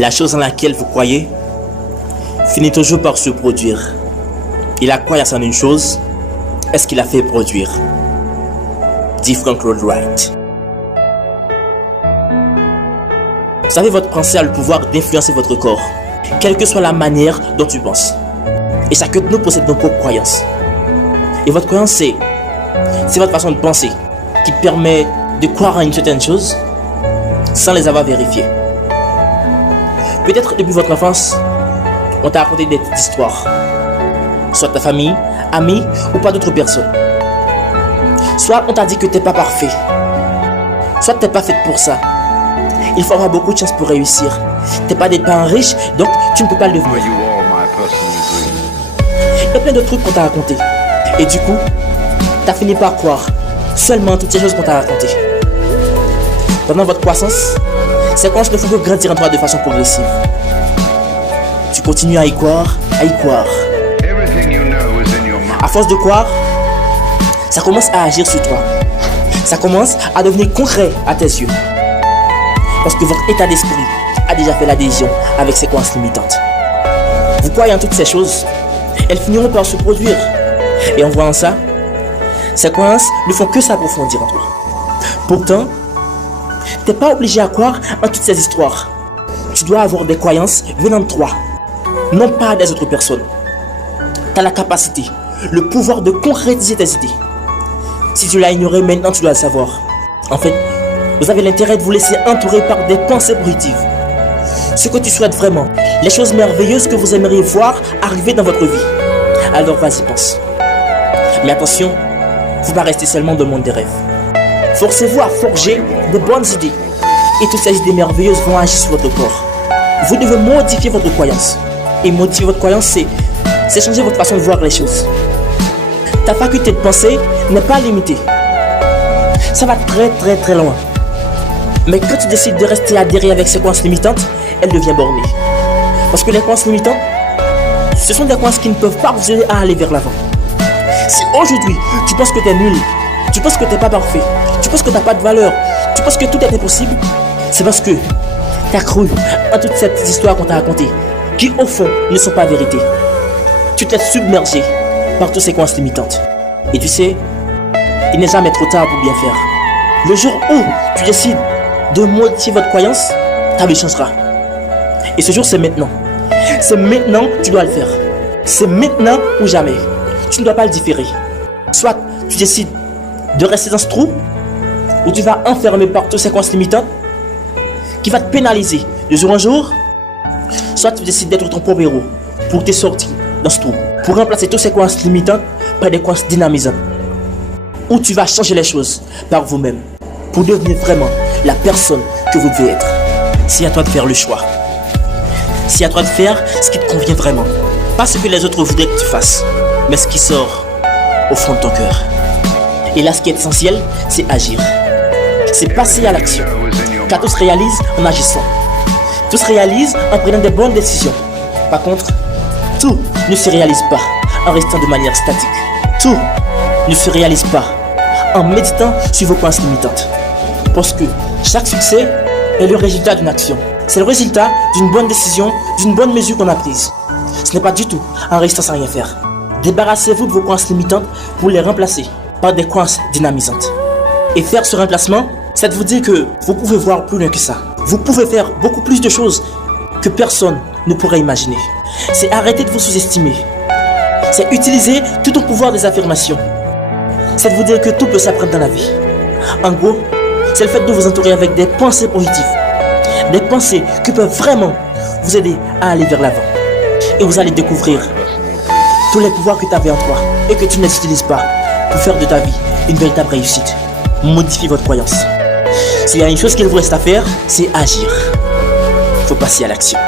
La chose en laquelle vous croyez finit toujours par se produire. Et la croyance en une chose est ce qui la fait produire. Dit Frank Lloyd Wright. Vous savez, votre pensée a le pouvoir d'influencer votre corps, quelle que soit la manière dont tu penses. Et chacun de nous possède nos propres croyances. Et votre croyance, c'est votre façon de penser qui te permet de croire en une certaine chose sans les avoir vérifiées. Peut-être depuis votre enfance, on t'a raconté des petites histoires, soit ta famille, amis ou pas d'autres personnes. Soit on t'a dit que t'es pas parfait, soit t'es pas faite pour ça. Il faut avoir beaucoup de chance pour réussir. T'es pas des parents riches, donc tu ne peux pas le devenir. Il y a plein de trucs qu'on t'a raconté. Et du coup, t'as fini par croire seulement toutes ces choses qu'on t'a racontées. Pendant votre croissance, ces croyances ne font que grandir en toi de façon progressive. Tu continues à y croire, à y croire. À force de croire, ça commence à agir sur toi. Ça commence à devenir concret à tes yeux. Parce que votre état d'esprit a déjà fait l'adhésion avec ces croyances limitantes. Vous croyez en toutes ces choses, elles finiront par se produire. Et en voyant ça, ces croyances ne font que s'approfondir en toi. Pourtant, tu n'es pas obligé à croire en toutes ces histoires. Tu dois avoir des croyances venant de toi, non pas des autres personnes. Tu as la capacité, le pouvoir de concrétiser tes idées. Si tu l'as ignoré, maintenant tu dois le savoir. En fait, vous avez l'intérêt de vous laisser entourer par des pensées positives. Ce que tu souhaites vraiment, les choses merveilleuses que vous aimeriez voir arriver dans votre vie. Alors vas-y, pense. Mais attention, il ne faut pas rester seulement dans le monde des rêves. Forcez-vous à forger de bonnes idées. Et toutes ces idées merveilleuses vont agir sur votre corps. Vous devez modifier votre croyance. Et modifier votre croyance, c'est changer votre façon de voir les choses. Ta faculté de penser n'est pas limitée. Ça va très loin. Mais quand tu décides de rester adhéré avec ces croyances limitantes, elles deviennent bornées. Parce que les croyances limitantes, ce sont des croyances qui ne peuvent pas vous aider à aller vers l'avant. Si aujourd'hui, tu penses que tu es nul, tu penses que tu n'es pas parfait, tu penses que tu n'as pas de valeur, tu penses que tout est impossible, c'est parce que tu as cru en toutes ces petites histoires qu'on t'a racontées, qui au fond ne sont pas vérité. Tu t'es submergé par toutes ces croyances limitantes. Et tu sais, il n'est jamais trop tard pour bien faire. Le jour où tu décides de modifier votre croyance, ta vie changera. Et ce jour, c'est maintenant. C'est maintenant que tu dois le faire. C'est maintenant ou jamais. Tu ne dois pas le différer. Soit tu décides de rester dans ce trou, où tu vas enfermer par toutes ces croyances limitantes, qui va te pénaliser de jour en jour. Soit tu décides d'être ton propre héros, pour te sortir dans ce trou, pour remplacer toutes ces croyances limitantes par des croyances dynamisantes. Où tu vas changer les choses par vous-même, pour devenir vraiment la personne que vous devez être. C'est à toi de faire le choix. C'est à toi de faire ce qui te convient vraiment. Pas ce que les autres voudraient que tu fasses, mais ce qui sort au fond de ton cœur. Et là, ce qui est essentiel, c'est agir. C'est passer à l'action. Car tout se réalise en agissant. Tout se réalise en prenant des bonnes décisions. Par contre, tout ne se réalise pas en restant de manière statique. Tout ne se réalise pas en méditant sur vos croyances limitantes. Parce que chaque succès est le résultat d'une action. C'est le résultat d'une bonne décision, d'une bonne mesure qu'on a prise. Ce n'est pas du tout en restant sans rien faire. Débarrassez-vous de vos croyances limitantes pour les remplacer par des croyances dynamisantes. Et faire ce remplacement, c'est de vous dire que vous pouvez voir plus loin que ça. Vous pouvez faire beaucoup plus de choses que personne ne pourrait imaginer. C'est arrêter de vous sous-estimer. C'est utiliser tout ton pouvoir des affirmations. C'est de vous dire que tout peut s'apprendre dans la vie. En gros, c'est le fait de vous entourer avec des pensées positives. Des pensées qui peuvent vraiment vous aider à aller vers l'avant. Et vous allez découvrir tous les pouvoirs que tu avais en toi et que tu ne les utilises pas pour faire de ta vie une véritable réussite. Modifiez votre croyance. S'il y a une chose qu'il vous reste à faire, c'est agir. Il faut passer à l'action.